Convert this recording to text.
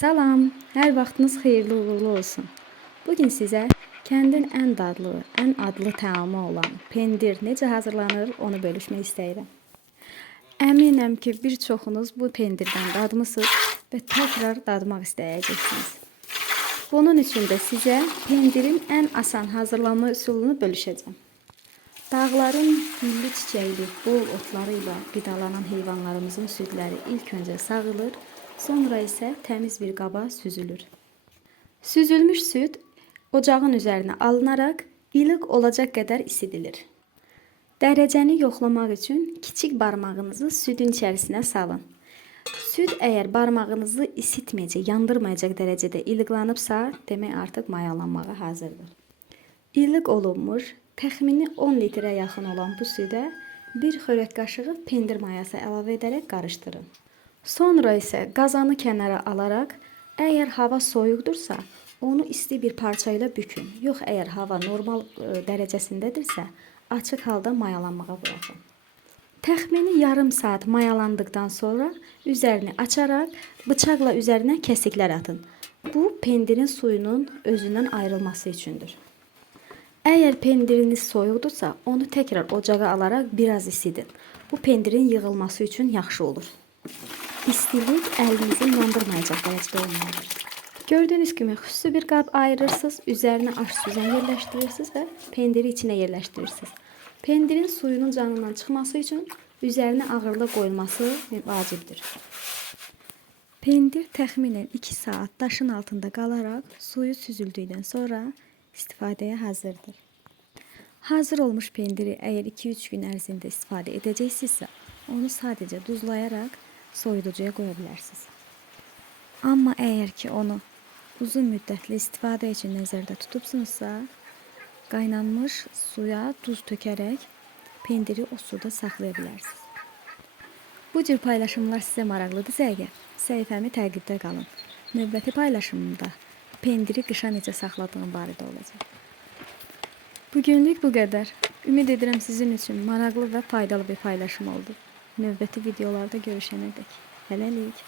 Salam, hər vaxtınız xeyirli uğurlu olsun. Bugün sizə kəndin ən dadlı, ən adlı təamı olan pendir necə hazırlanır onu bölüşmək istəyirəm. Əminəm ki, bir çoxunuz bu pendirdən dadmısınız və təkrar dadmaq istəyəcəksiniz. Bunun üçün də sizə pendirin ən asan hazırlanma üsulunu bölüşəcəm. Dağların güllü çiçəkli, bol otları ilə qidalanan heyvanlarımızın südləri ilk öncə sağılır, sonra isə təmiz bir qaba süzülür. Süzülmüş süd ocağın üzərinə alınaraq ilıq olacaq qədər isidilir. Dərəcəni yoxlamaq üçün kiçik barmağınızı südün içərisinə salın. Süd əgər barmağınızı isitməyəcək, yandırmayacaq dərəcədə ılıqlanıbsa, demək artıq mayalanmağa hazırdır. İlıq olunmuş, təxmini 10 litrə yaxın olan bu südə bir xörək qaşığı pendir mayası əlavə edərək qarışdırın. Sonra isə qazanı kənara alaraq, əgər hava soyuqdursa, onu isti bir parça ilə bükün. Yox, əgər hava normal dərəcəsindədirsə, açıq halda mayalanmağa buraxın. Təxmini yarım saat mayalandıqdan sonra üzərini açaraq bıçaqla üzərinə kəsiklər atın. Bu, pendirin suyunun özündən ayrılması üçündür. Əgər pendiriniz soyuqdursa, onu təkrar ocağa alaraq biraz isidin. Bu pendirin yığılması üçün yaxşı olur. İstilik əlinizi yandırmayacaq dərəcədə olmalıdır. Gördüyünüz kimi xüsusi bir qab ayırırsınız, üzərinə aş süzən yerləşdirirsiniz və pendiri içinə yerləşdirirsiniz. Pendirin suyunun canından çıxması üçün üzərinə ağırlıq qoyulması vacibdir. Pendir təxminən 2 saat daşın altında qalaraq suyu süzüldükdən sonra istifadəyə hazırdır. Hazır olmuş pendiri əgər 2-3 gün ərzində istifadə edəcəksinizsə, onu sadəcə duzlayaraq soyuducuya qoya bilərsiniz. Amma əgər ki onu uzun müddətli istifadə üçün nəzərdə tutubsunuzsa, qaynanmış suya duz tökərək pendiri o suda saxlaya bilərsiniz. Bu cür paylaşımlar sizə maraqlıdırsa əgər, səhifəmi təqibdə qalın. Növbəti paylaşımımda pendiri qışa necə saxladığım barədə olacaq. Bugünlük bu qədər. Ümid edirəm sizin üçün maraqlı və faydalı bir paylaşım oldu. Növbəti videolarda görüşənədək. Hələlik.